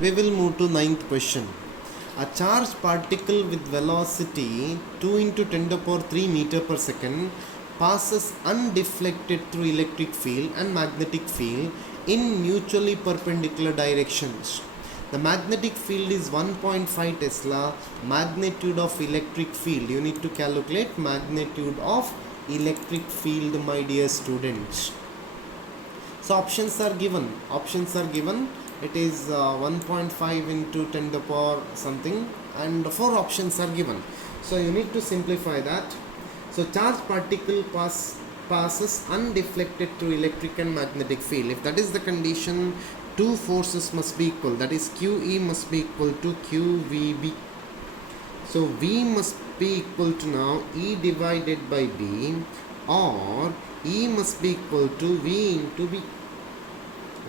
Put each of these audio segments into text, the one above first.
We will move to ninth question. A charged particle with velocity 2 into 10 to the power 3 meter per second passes undeflected through electric field and magnetic field in mutually perpendicular directions. The magnetic field is 1.5 Tesla. Magnitude of electric field. You need to calculate magnitude of electric field, my dear students. So options are given. It is 1.5 into 10 to the power something, and 4 options are given. So you need to simplify that. So charged particle passes undeflected through electric and magnetic field. If that is the condition, two forces must be equal. That is QE must be equal to QVB. So V must be equal to now E divided by B, or E must be equal to V into B.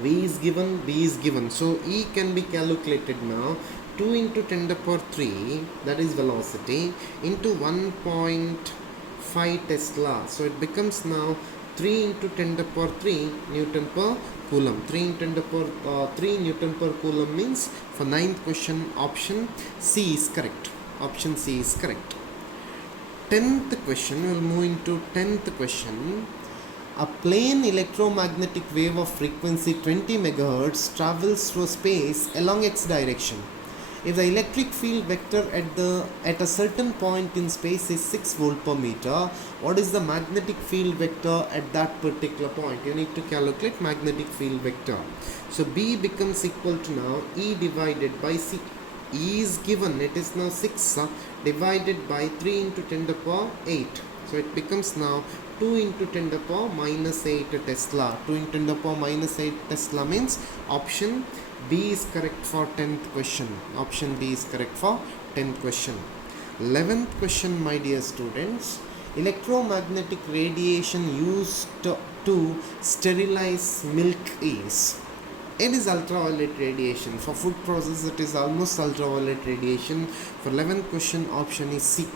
V is given, B is given. So E can be calculated now. 2 into 10 to the power 3, that is velocity, into 1.5 Tesla. So it becomes now 3 into 10 to the power 3 Newton per Coulomb. 3 into 10 to the power 3 Newton per Coulomb means for ninth question option C is correct. Option C is correct. 10th question, we will move into 10th question. A plane electromagnetic wave of frequency 20 MHz travels through space along x direction. If the electric field vector at a certain point in space is 6 volt per meter, what is the magnetic field vector at that particular point? You need to calculate magnetic field vector. So B becomes equal to now E divided by C. E is given, it is now 6 divided by 3 into 10 to the power 8. So it becomes now 2 into 10 to the power minus 8 Tesla. 2 into 10 to the power minus 8 Tesla means option B is correct for 10th question. Option B is correct for 10th question. 11th question, my dear students. Electromagnetic radiation used to sterilize milk is. It is ultraviolet radiation. For food process it is almost ultraviolet radiation. For 11th question option is C.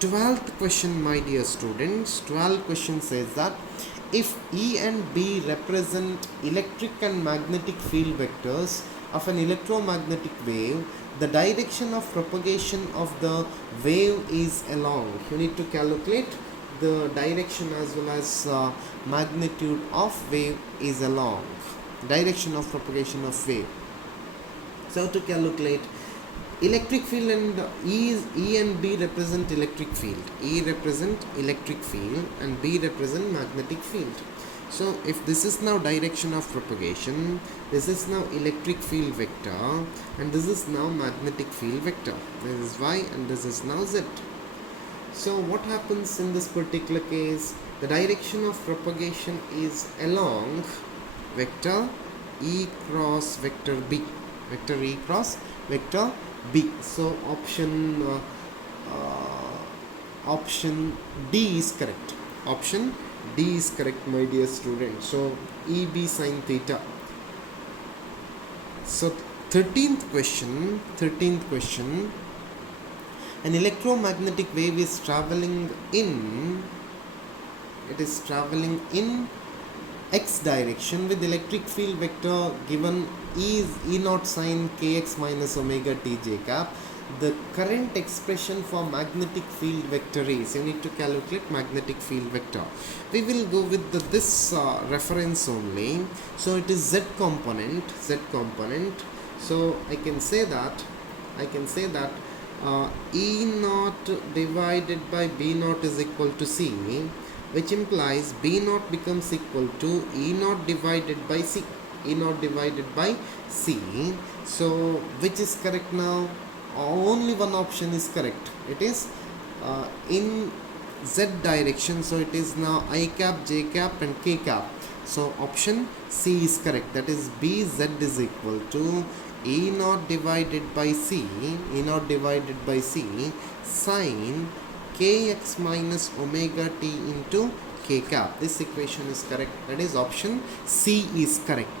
12th question, my dear students. 12th question says that if E and B represent electric and magnetic field vectors of an electromagnetic wave, the direction of propagation of the wave is along. You need to calculate the direction as well as magnitude of wave is along. Direction of propagation of wave. So to calculate electric field, and E and B represent electric field. E represent electric field and B represent magnetic field. So if this is now direction of propagation, this is now electric field vector, and this is now magnetic field vector. This is Y and this is now Z. So what happens in this particular case? The direction of propagation is along vector E cross vector B. Vector E cross vector B. So option D is correct. Option D is correct, my dear student. So EB sin theta. So 13th question. An electromagnetic wave is traveling in x direction with electric field vector given is E naught sin kx minus omega t j cap. The current expression for magnetic field vector is, you need to calculate magnetic field vector. We will go with this reference only. So it is z component. So I can say that E naught divided by B naught is equal to C, which implies B naught becomes equal to E naught divided by C. So which is correct now? Only one option is correct. It is in Z direction. So it is now I cap, J cap and K cap. So option C is correct. That is BZ is equal to E naught divided by C sin kx minus omega t into k cap. This equation is correct. That is option C is correct.